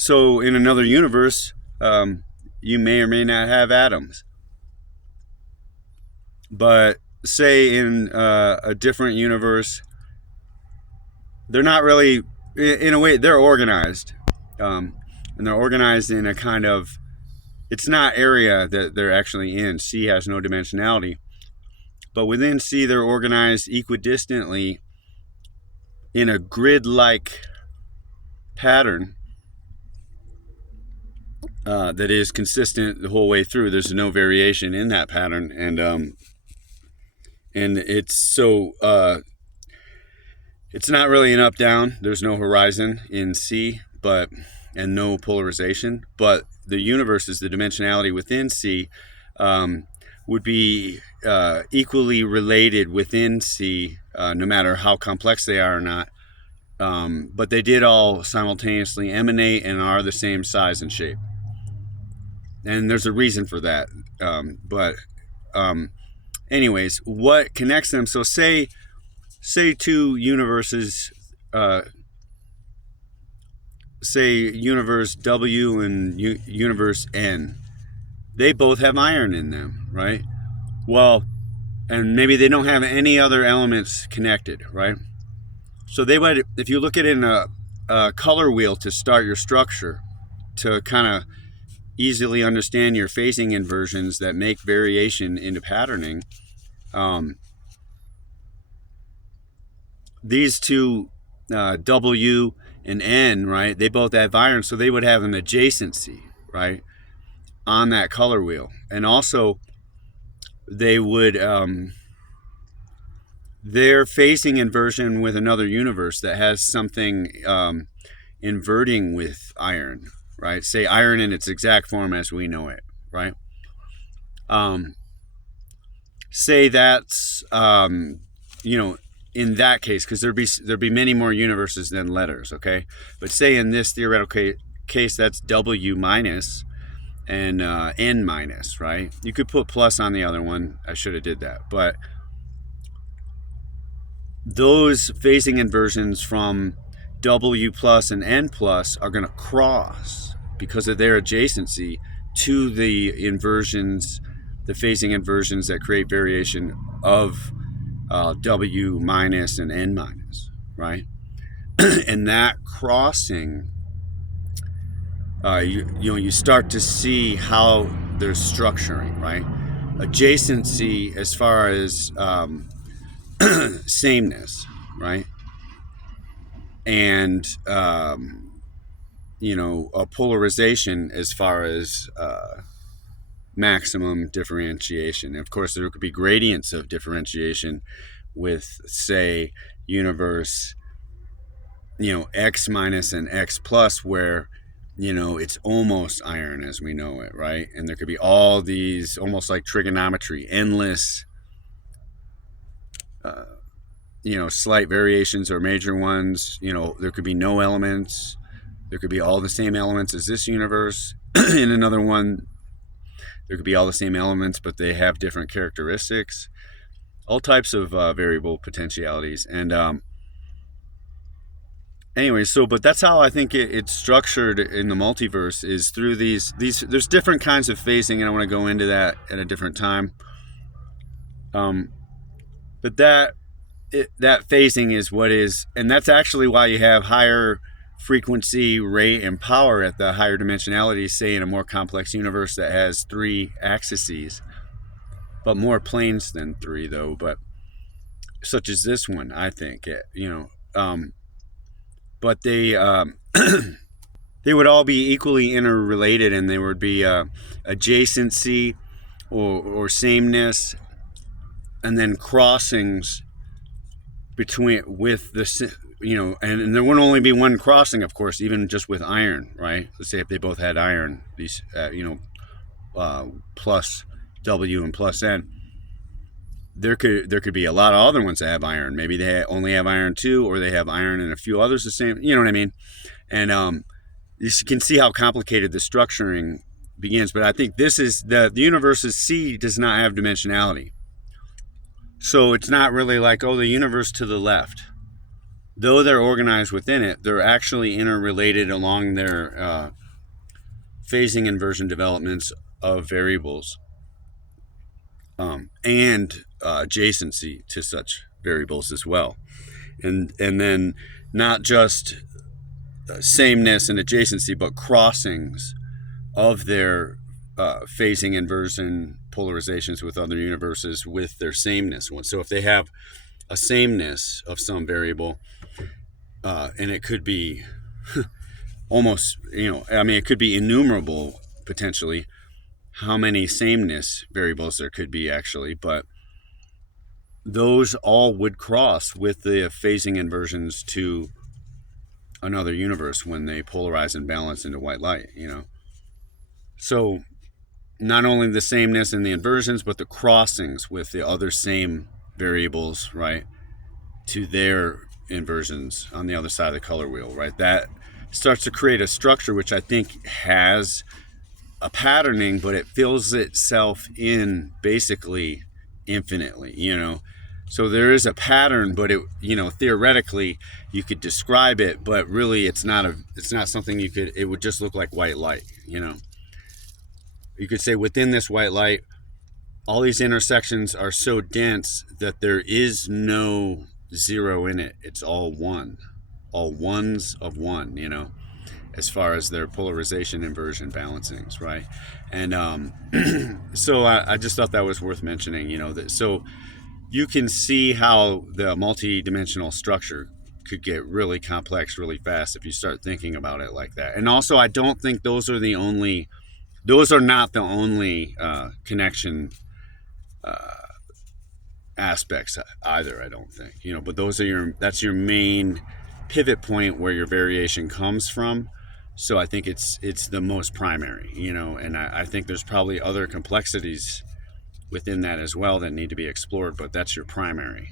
So in another universe, you may or may not have atoms. But say in a different universe, they're not really, in a way, they're organized. And they're organized in a kind of, it's not area that they're actually in. C has no dimensionality. But within C, they're organized equidistantly in a grid-like pattern that is consistent the whole way through. There's no variation in that pattern, and it's so it's not really an up-down. There's no horizon in C, and no polarization. But the universe is the dimensionality within C would be equally related within C, no matter how complex they are or not. But they did all simultaneously emanate and are the same size and shape. And there's a reason for that. Anyways, what connects them? So say two universes, say universe W and universe N. They both have iron in them, right? Well, and maybe they don't have any other elements connected, right? So they would, if you look at it in a color wheel to start your structure, to kind of easily understand your phasing inversions that make variation into patterning, these two, W and N, right, they both have iron, so they would have an adjacency, right, on that color wheel. And also they would, their phasing inversion with another universe that has something inverting with iron, right? Say iron in its exact form as we know it, right? Say that's, in that case, because there'd be many more universes than letters, okay? But say in this theoretical case, that's W minus and N minus, right? You could put plus on the other one. I should have did that. But those phasing inversions from W plus and N plus are going to cross because of their adjacency to the inversions, the phasing inversions that create variation of W minus and N minus, right? And that crossing, you start to see how there's structuring, right? Adjacency as far as sameness, right? And a polarization as far as maximum differentiation. And of course, there could be gradients of differentiation with, say, universe, X minus and X plus, where it's almost iron as we know it, right? And there could be all these, almost like trigonometry, endless slight variations or major ones. There could be no elements. There could be all the same elements as this universe. In another one, there could be all the same elements, but they have different characteristics. All types of variable potentialities. And anyway, but that's how I think it's structured in the multiverse, is through these. There's different kinds of phasing, and I want to go into that at a different time. But that phasing is what is, and that's actually why you have higher frequency, rate, and power at the higher dimensionality, say in a more complex universe that has 3 axes, but more planes than 3 though, but such as this one, I think, but they they would all be equally interrelated, and there would be adjacency or sameness, and then crossings with the, and there would only be one crossing, of course, even just with iron, right? Let's say if they both had iron, these, plus W and plus N, there could be a lot of other ones that have iron. Maybe they only have iron 2, or they have iron and a few others the same, you know what I mean? And you can see how complicated the structuring begins. But I think this is, the universe's C does not have dimensionality. So it's not really like, the universe to the left, though they're organized within it, they're actually interrelated along their phasing inversion developments of variables, and adjacency to such variables as well. And then not just sameness and adjacency, but crossings of their phasing inversion polarizations with other universes with their sameness. So if they have a sameness of some variable, and it could be almost, it could be innumerable potentially how many sameness variables there could be actually, but those all would cross with the phasing inversions to another universe when they polarize and balance into white light, So not only the sameness and the inversions, but the crossings with the other same variables, right, to their inversions on the other side of the color wheel, right? That starts to create a structure which I think has a patterning, but it fills itself in basically infinitely, So there is a pattern, but it, theoretically you could describe it, but really it's not something it would just look like white light, You could say within this white light, all these intersections are so dense that there is no zero in it. It's all one, all ones of one, as far as their polarization inversion balancings, right? And so I just thought that was worth mentioning, so you can see how the multi-dimensional structure could get really complex really fast if you start thinking about it like that. And also, I don't think those are not the only connection aspects either, I don't think, but that's your main pivot point where your variation comes from. So I think it's the most primary, and I think there's probably other complexities within that as well that need to be explored, but that's your primary.